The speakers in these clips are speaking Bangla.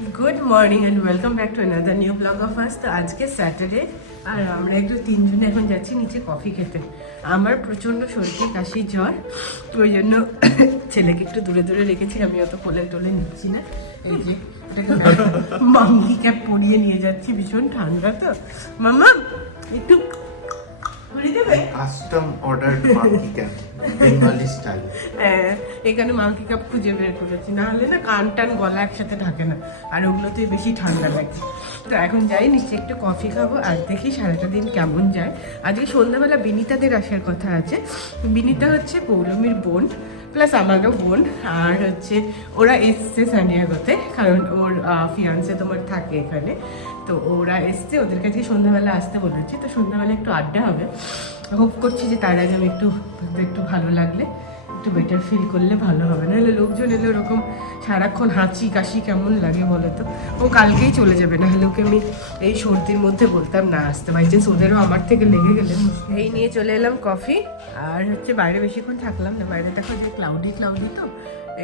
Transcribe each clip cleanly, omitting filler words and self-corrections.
Good morning and welcome back to another new blog of us. তো আজকে স্যাটারডে আর আমরা একটু তিনজনে এখন যাচ্ছি নিচে কফি খেতে। আমার প্রচণ্ড সর্দি কাশি জ্বর, ওই জন্য ছেলেকে একটু দূরে দূরে রেখেছি, আমি অত কোলে টোলে নিচ্ছি না। এই যে এটাকে মাঙ্কি ক্যাপ পরিয়ে নিয়ে যাচ্ছি, ভীষণ ঠান্ডা তো। মামা একটু custom ordered monkey cap, Bengali style. এখানে মাঙ্কি কাপ খুঁজে বের করেছি, না হলে না কান টান গলা একসাথে থাকে না, আর ওগুলোতে বেশি ঠান্ডা লাগছে। তো এখন যাই নিচে একটু কফি খাবো আর দেখি সারাটা দিন কেমন যায়। আজকে সন্ধ্যাবেলা বিনিতাদের আসার কথা আছে। বিনিতা হচ্ছে পৌলমীর বোন প্লাস আমারও বোন, আর হচ্ছে ওরা এসছে সানিয়াগোতে, কারণ ওর ফিয়ান্সে তোমার থাকে এখানে। তো ওরা এসছে, ওদের কাছে সন্ধ্যাবেলা আসতে বলেছি। তো সন্ধ্যাবেলা একটু আড্ডা হবে, হোপ করছি যে তার আগে আমি একটু ভালো লাগলে, একটু বেটার ফিল করলে ভালো হবে। নাহলে লোকজন এলে ওরকম সারাক্ষণ হাঁচি কাশি কেমন লাগে বলো তো। ও কালকেই চলে যাবে, নাহলে ওকে আমি এই সর্দির মধ্যে বলতাম না আসতে, বাই চান্স ওদেরও আমার থেকে লেগে গেলে। এই নিয়ে চলে এলাম কফি, আর হচ্ছে বাইরে বেশিক্ষণ থাকলাম না। বাইরে দেখো যে ক্লাউডি তো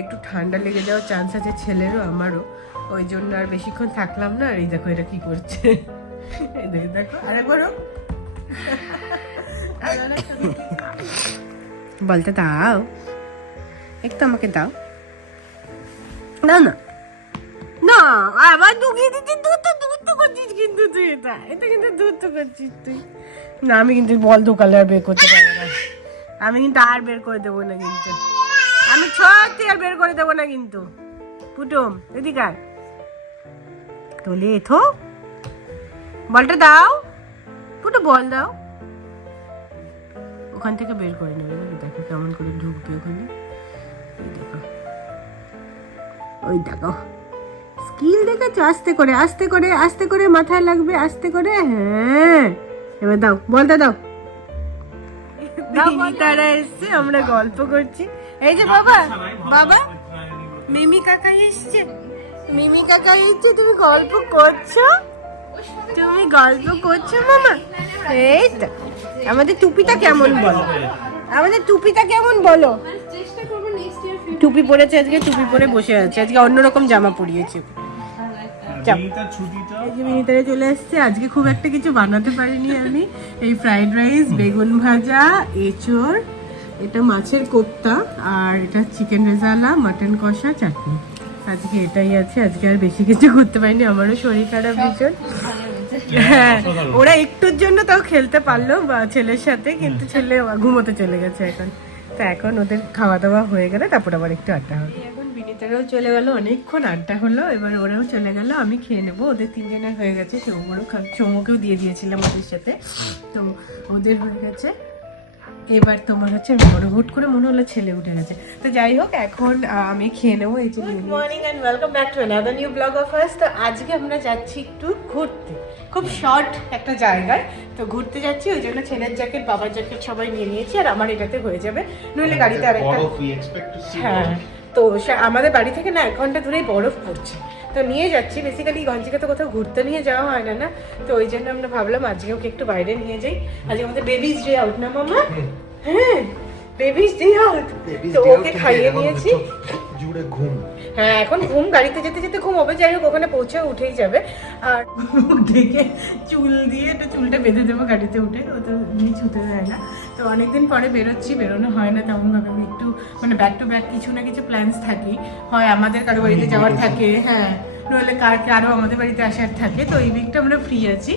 একটু ঠান্ডা লেগে যাওয়ার চান্স আছে ছেলেরও আমারও, ওই জন্য আর বেশিক্ষণ থাকলাম না। আর এই দেখো এটা কি করছে, এই দেখো আরেকবারও বলতে দাও, একটু আমাকে দাও। না না না, আবার ঢুকিয়ে দিচ্ছি। দুধ তো করছিস কিন্তু তুই, এটা কিন্তু দুধ তো করছিস তুই। না আমি কিন্তু বল ঢোকালে আর বের করতে পারবো না, আমি কিন্তু আর বের করে দেবো না কিন্তু, আমি সত্যি আর বের করে দেবো না কিন্তু। পুটুম এদিকে আয়, তোলে এথো বলটা দাও, পুটু বল দাও। ওখান থেকে বের করে নেবে, দেখো কেমন করে ঢুকবে ওখানে। ওই দেখো স্কিল দেখেছো, আস্তে করে আস্তে করে আস্তে করে মাথায় লাগবে, আস্তে করে। হ্যাঁ এবার দাও, বলটা দাও। তারা এসছে, আমরা গল্প করছি। এই যে বাবা বাবা মিমি কাকা এসছে, মিমি কাকা এসছে, তুমি গল্প করছো, তুমি গল্প করছো মামা। এই তো আমাদের টুপিটা কেমন বলো, আমাদের টুপিটা কেমন বলো। টুপি পরেছে আজকে, টুপি পরে বসে আছে আজকে, অন্যরকম জামা পরিয়েছে। মিনিটারে চলে এসছে। আজকে খুব একটা কিছু বানাতে পারিনি আমি। এই ফ্রাইড রাইস, বেগুন ভাজা, এঁচড়, এটা মাছের কোপ্তা, আর এটা চিকেন রেজালা, মাটন কষা, চাটনি। আজকে এটাই আছে, আজকে আর বেশি কিছু করতে পারিনি, আমারও শরীর খারাপ ভীষণ। হ্যাঁ ওরা একটুর জন্য তাও খেলতে পারলো বা ছেলের সাথে, কিন্তু ছেলে ঘুমোতে চলে গেছে এখন। তো এখন ওদের খাওয়া দাওয়া হয়ে গেলে তারপর আবার একটু আড্ডা হবে। এখন বিনিতারাও চলে গেল, অনেকক্ষণ আড্ডা হলো, এবার ওরাও চলে গেল, আমি খেয়ে নেবো। ওদের তিনজনের হয়ে গেছে, সৌমকেও দিয়ে দিয়েছিলাম ওদের সাথে, তো ওদের হয়ে গেছে। এবার তোমার হচ্ছে হুট করে মনে হলো ছেলে উঠে গেছে। তো যাই হোক এখন আমি খেয়ে নেবো। এই যে good morning and welcome back to another new blog of us. তো আজকে আমরা যাচ্ছি একটু ঘুরতে, খুব শর্ট একটা জায়গায়। তো ঘুরতে যাচ্ছি, ওই জন্য ছেলের জ্যাকেট বাবার জ্যাকেট সবাই নিয়ে নিয়েছি, আর আমার এটাতে হয়ে যাবে, নইলে গাড়িতে আরেকটা। হ্যাঁ তো আমাদের বাড়ি থেকে না 1 ঘন্টা দূরেই বরফ পড়ছে, তো নিয়ে যাচ্ছি। বেসিক্যালি গঞ্জিকে তো কোথাও ঘুরতে নিয়ে যাওয়া হয় না না, তো ওই জন্য আমরা ভাবলাম আজকে ওকে একটু বাইরে নিয়ে যাই। আজকে আমাদের বেবিজ ডে আউট না মামা? হ্যাঁ বেবিজ ডে আউট, তো ওকে খাইয়ে নিয়েছি। জুড়ে ঘুম, হ্যাঁ এখন ঘুম, গাড়িতে যেতে যেতে ঘুম হবে। যাই হোক ওখানে পৌঁছে উঠেই যাবে, আর ঢেকে চুল দিয়ে একটু চুলটা বেঁধে দেবো গাড়িতে উঠে, ও তো নিচ হতে দেয় না। তো অনেকদিন পরে বেরোচ্ছি, বেরোনো হয় না তেমনভাবে। আমি একটু মানে ব্যাক টু ব্যাক কিছু না কিছু প্ল্যানস থাকি, হয় আমাদের কারো বাড়িতে যাওয়ার থাকে, হ্যাঁ নইলে কারো আমাদের বাড়িতে আসার থাকে। তো এই উইকটা আমরা ফ্রি আছি,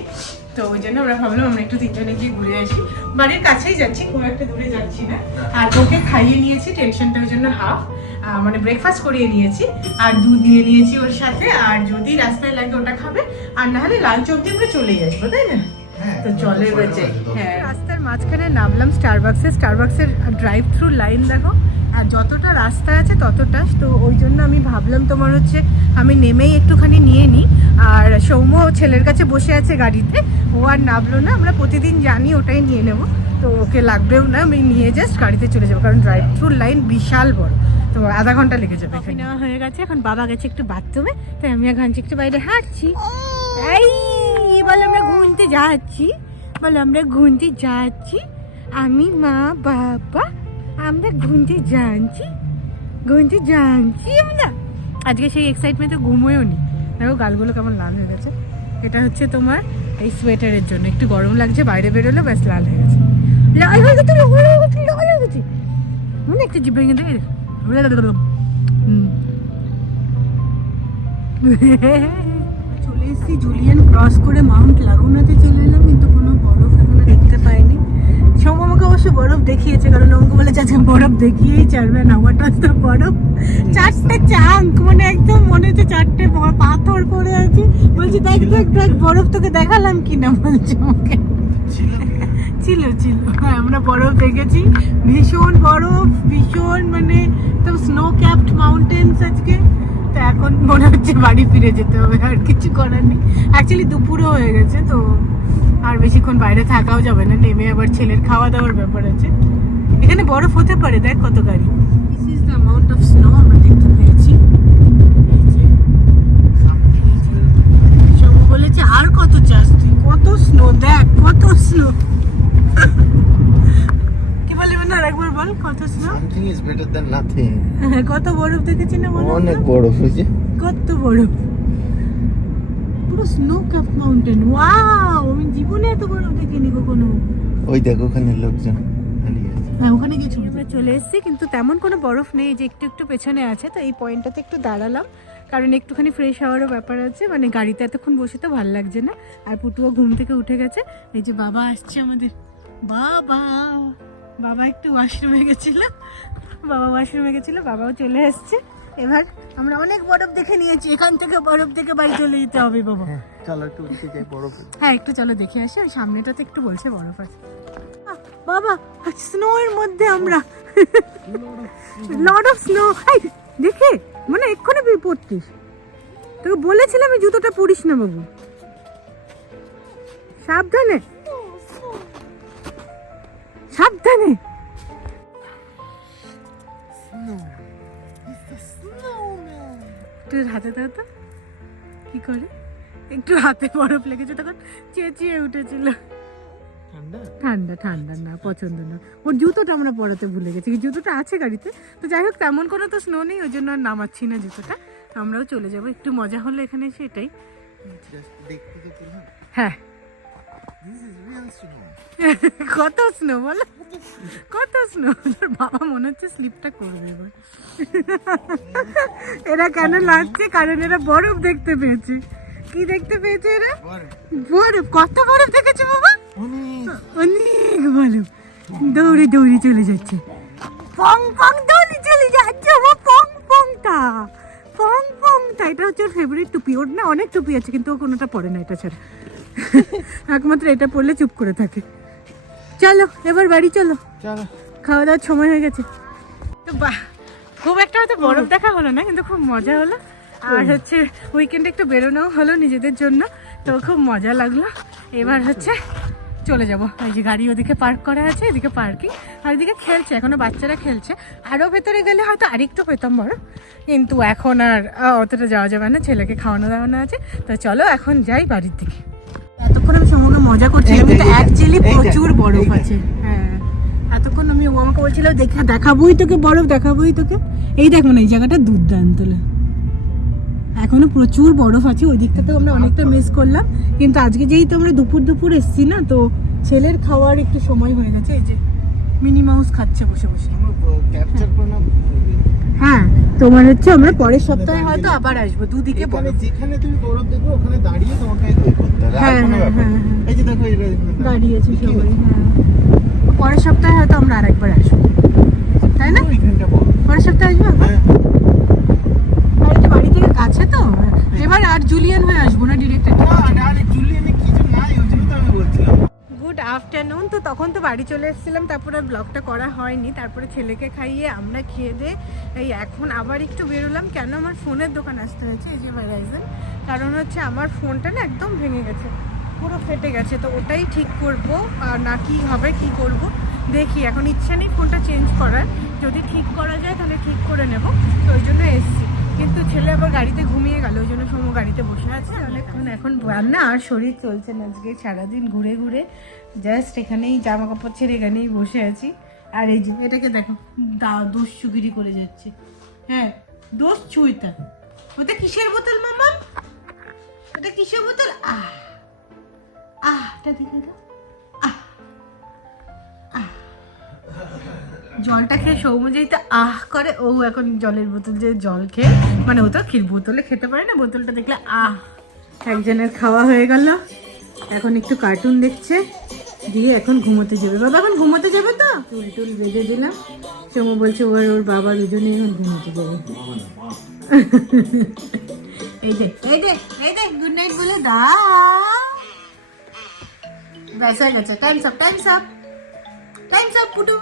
তো ওই জন্য আমরা ভাবলাম আমরা একটু তিনজনে গিয়ে ঘুরে আসি। বাড়ির কাছেই যাচ্ছি, খুব একটা দূরে যাচ্ছি না। আর ওকে খাইয়ে নিয়েছি, টেনশনটা ওই জন্য হাফ, মানে ব্রেকফাস্ট করিয়ে নিয়েছি, আর দুধ নিয়ে নিয়েছি ওর সাথে। আর যদি রাস্তায় লাগে ওটা খাবে, আর না হলে লাঞ্চ অব্দি আমরা চলেই আসবো, তাই না? তো চলে বেঁচে। হ্যাঁ রাস্তার মাঝখানে নামলাম স্টারবাক্সের ড্রাইভ থ্রু লাইন দেখো, আর যতটা রাস্তা আছে ততটা। তো ওই জন্য আমি ভাবলাম তোমার হচ্ছে আমি নেমেই একটুখানি নিয়ে নিই। আর সৌম্য ছেলের কাছে বসে আছে গাড়িতে, ও আর নামলো না, আমরা প্রতিদিন জানি ওটাই নিয়ে নেবো, তো ওকে লাগবেও না, আমি নিয়ে জাস্ট গাড়িতে চলে যাবো, কারণ ড্রাইভ থ্রু লাইন বিশাল বড়, তো আধা ঘন্টা লেগে যাবে। কফি নেওয়া হয়ে গেছে, এখন বাবা গেছে একটু বাথরুমে, তাই আমি আর ঘাঞ্চি একটু বাইরে হাঁটছি। এই বলে আমরা ঘুরতে যাচ্ছি, আমি মা বাবা আমরা ঘুরতে জানছি আমরা। আজকে সেই এক্সাইটমেন্টে ঘুমোয়ও নি, দেখো গালগুলো কেমন লাল হয়ে গেছে। এটা হচ্ছে তোমার এই সোয়েটারের জন্য, একটু গরম লাগছে, বাইরে বেরোলে ব্যাস লাল হয়ে গেছে, লাল হয়ে গেছে, লাল হয়ে গেছে, লাল হয়ে গেছে, মানে একটা জিভ ভেঙে দেয়। চলে এসেছি জুলিয়ান ক্রস করে মাউন্ট লাগুনাতে চলে এলাম, কিন্তু কোনো বরফ এখনো দেখতে পাইনি। সৌম আমাকে অবশ্য বরফ দেখিয়েছে, কারণ আমাকে বলেছে আজকে বরফ দেখিয়েই ছাড়বে না। আমার তো বরফ 4টে চাঙ্ক, মানে একদম মনে হচ্ছে 4টে পাথর পড়ে আছে। বলছি দেখ দেখ দেখ বরফ তোকে দেখালাম কিনা, বলছে আমাকে। ছিল ছিল, হ্যাঁ আমরা বরফ দেখেছি, ভীষণ বরফ, ভীষণ মানে একদম স্নো ক্যাপড মাউন্টেন্স আজকে। তো এখন মনে হচ্ছে বাড়ি ফিরে যেতে হবে, আর কিছু করার নেই। অ্যাকচুয়ালি দুপুরও হয়ে গেছে, তো আর বেশিক্ষণ বাইরে থাকাও যাবে না, নেমে আবার ছেলের খাওয়া দাওয়ার ব্যাপার আছে। এখানে বরফ হতে পারে, দেখ কত গাড়ি। This is the amount of snow আমরা দেখতে পেয়েছি। সবু বলেছে আর কত চাস তুই, কত স্নো, দেখ কত স্নো। কি বলবি না, একবার বল কত snow. Something is better than nothing. কত বরফ দেখেছি না বল, অনেক বরফ হয়েছে। কত বরফ, পুরো স্নো ক্যাপ মাউন্টেন। ওয়াও, আমি জীবনে এত বরফ দেখিনি কখনো। ওই দেখো ওখানে লোকজন দাঁড়িয়ে আছে। হ্যাঁ ওখানে গিয়ে আমরা চলে এসেছি, কিন্তু তেমন কোনো বরফ নেই, যে একটু একটু পেছনে আছে। তো এই পয়েন্টটাতে একটু দাঁড়ালাম, কারণ একটুখানি ফ্রেশ হওয়ারও ব্যাপার আছে, মানে গাড়িতে এতক্ষণ বসে তো ভালো লাগছে না। আর পুটুও ঘুম থেকে উঠে গেছে। এই যে বাবা আসছে আমাদের, বাবা বাবা একটু ওয়াশরুমে গেছিল, বাবাও চলে এসছে। এবার আমরা অনেক বরফ দেখে নিয়েছি, এখান থেকে বরফ দেখে বাড়ি চলে যেতে হবে বাবা। চলো একটু উঠে যাই বরফ। হ্যাঁ একটু চলো দেখে আসি, ওই সামনেটাতে একটু বলছে বরফ আছে। বাবা স্নো এর মধ্যে আমরা, লট অফ স্নো। দেখে মানে এক্ষুনি পড়তিস, তোকে বলেছিলাম এই জুতোটা পরিস না বাবু, সাবধানে সাবধানে। একটু হাতে দাও তো, কি করে একটু হাতে বরফ লেগেছে, তখন চেঁচিয়ে উঠেছিল। ঠান্ডা ঠান্ডা না, পছন্দ না। ওর জুতোটা আমরা পরাতে ভুলে গেছি, জুতোটা আছে গাড়িতে। তো যাই হোক, তেমন কোনো তো স্নো নেই, ওই জন্য আর নামাচ্ছি না জুতোটা। আমরাও চলে যাবো, একটু মজা হলো এখানে, সেটাই। হ্যাঁ কত স্নো বলো, কত স্নো। তোর বাবা মনে হচ্ছে স্লিপটা করবে এবার। এরা কেন লাগছে, কারণ এরা বরফ দেখতে পেয়েছে। কি দেখতে পেয়েছে এরা? বরফ। কত বরফ দেখেছে বাবা? অনেক বরফ। দৌড়ে দৌড়ে চলে যাচ্ছে, পং পং দৌড়ে চলে যাচ্ছে। ও পং পংটা, পং পংটা, এটা হচ্ছে ওর ফেভারিট টুপি। ওর না অনেক টুপি আছে, কিন্তু ও কোনোটা পরে না এটা ছাড়া। একমাত্র এটা পরলে চুপ করে থাকে। চলো এবার বাড়ি চলো, খাওয়া দাওয়ার সময় হয়ে গেছে। তো বাহ, খুব একটা হয়তো বরফ দেখা হলো না, কিন্তু খুব মজা হলো। আর হচ্ছে উইকেন্ডে একটু বেরোনো হলো নিজেদের জন্য, তো খুব মজা লাগলো। এবার হচ্ছে চলে যাব। এই যে গাড়ি ওদিকে পার্ক করা আছে, এদিকে পার্কিং, আর এদিকে খেলছে, এখনো বাচ্চারা খেলছে। আরও ভেতরে গেলে হয়তো আরেকটু পেতাম বড়, কিন্তু এখন আর অতটা যাওয়া যাবে না, ছেলেকে খাওয়ানো দাওয়ানো আছে। তো চলো এখন যাই বাড়ির দিকে। এতক্ষণ আমি সঙ্গে মজা করছিলাম, কিন্তু অ্যাকচুয়ালি প্রচুর বরফ আছে। হ্যাঁ এতক্ষণ আমি, ও আমাকে বলছিল দেখাবোই তোকে বরফ, দেখাবোই তোকে। এই দেখো না, এই জায়গাটা দুর্দান্ত, এখনো প্রচুর বরফ আছে। ওই দিকটা তো আমরা অনেকটা মিস করলাম, কিন্তু আজকে যেহেতু আমরা দুপুর এসছি না, তো ছেলের খাওয়ার একটু সময় হয়ে গেছে। এই যে মিনি মাউস খাচ্ছে বসে বসে। হ্যাঁ তোমার হচ্ছে আমরা পরের সপ্তাহে হয়তো আবার আসবো। দুদিকে যেখানে তুমি বরফ দেখো ওখানে দাঁড়িয়ে তোমাকে করতে হবে। হ্যাঁ হ্যাঁ হ্যাঁ এই যে দেখো দাঁড়িয়ে আছে সবাই। হ্যাঁ পরের সপ্তাহে হয়তো আমরা আরেকবার আসবো, তাই না? পরের সপ্তাহে আসবো। আর এটা বাড়ি থেকে কাছে তো, এবার আর জুলিয়ান হয়ে আসবো না, ডিরেক্ট। Good afternoon. তো তখন তো বাড়ি চলে এসেছিলাম, তারপরে ব্লগটা করা হয়নি। তারপরে ছেলেকে খাইয়ে আমরা খেয়ে দিয়ে এই এখন আবার একটু বেরোলাম। কেন আমার ফোনের দোকান আসতে হয়েছে, এই যে ভ্যারাইজন। কারণ হচ্ছে আমার ফোনটা না একদম ভেঙে গেছে, পুরো ফেটে গেছে। তো ওটাই ঠিক করবো, আর না কি হবে কি করব দেখি। এখন ইচ্ছা নেই ফোনটা চেঞ্জ করার, যদি ঠিক করা যায় তাহলে ঠিক করে নেব। তো ওই জন্য এসছি, কিন্তু ছেলে আবার গাড়িতে ঘুমিয়ে গেল, ওই জন্য সময় গাড়িতে বসে আছে অনেকক্ষণ। এখন রান্না আর শরীর চলছে না, আজকে সারাদিন ঘুরে ঘুরে জাস্ট এখানেই জামা কাপড় ছেড়ে এখানেই বসে আছি। আর এই যে এটাকে দেখো, দোষ চুগিরি করে যাচ্ছে। হ্যাঁ দোষ ছুঁইতা। ওটা কিসের বোতল মামা? এটা কিসের বোতল? এটা দেখে দাও। জলটা খেয়ে সৌমজাই তো করে, ও এখন জলের বোতল যে জল খেয়ে, মানে ও তো বোতলে খেতে পারে না, বোতলটা দেখলে একজনের খাওয়া হয়ে গেল। এখন একটু কার্টুন দেখছে, দিয়ে এখন ঘুমোতে যাবে। বাবা এখন ঘুমোতে যাবে তো, চুল টুল বেঁধে দিলাম। সৌম বলছে ওর বাবা দুজনে এখন ঘুমোতে যাবে। এই দে গুড নাইট বলে দাও। ব্যাস হয়ে গেছে, টাইমস আপ পুটু।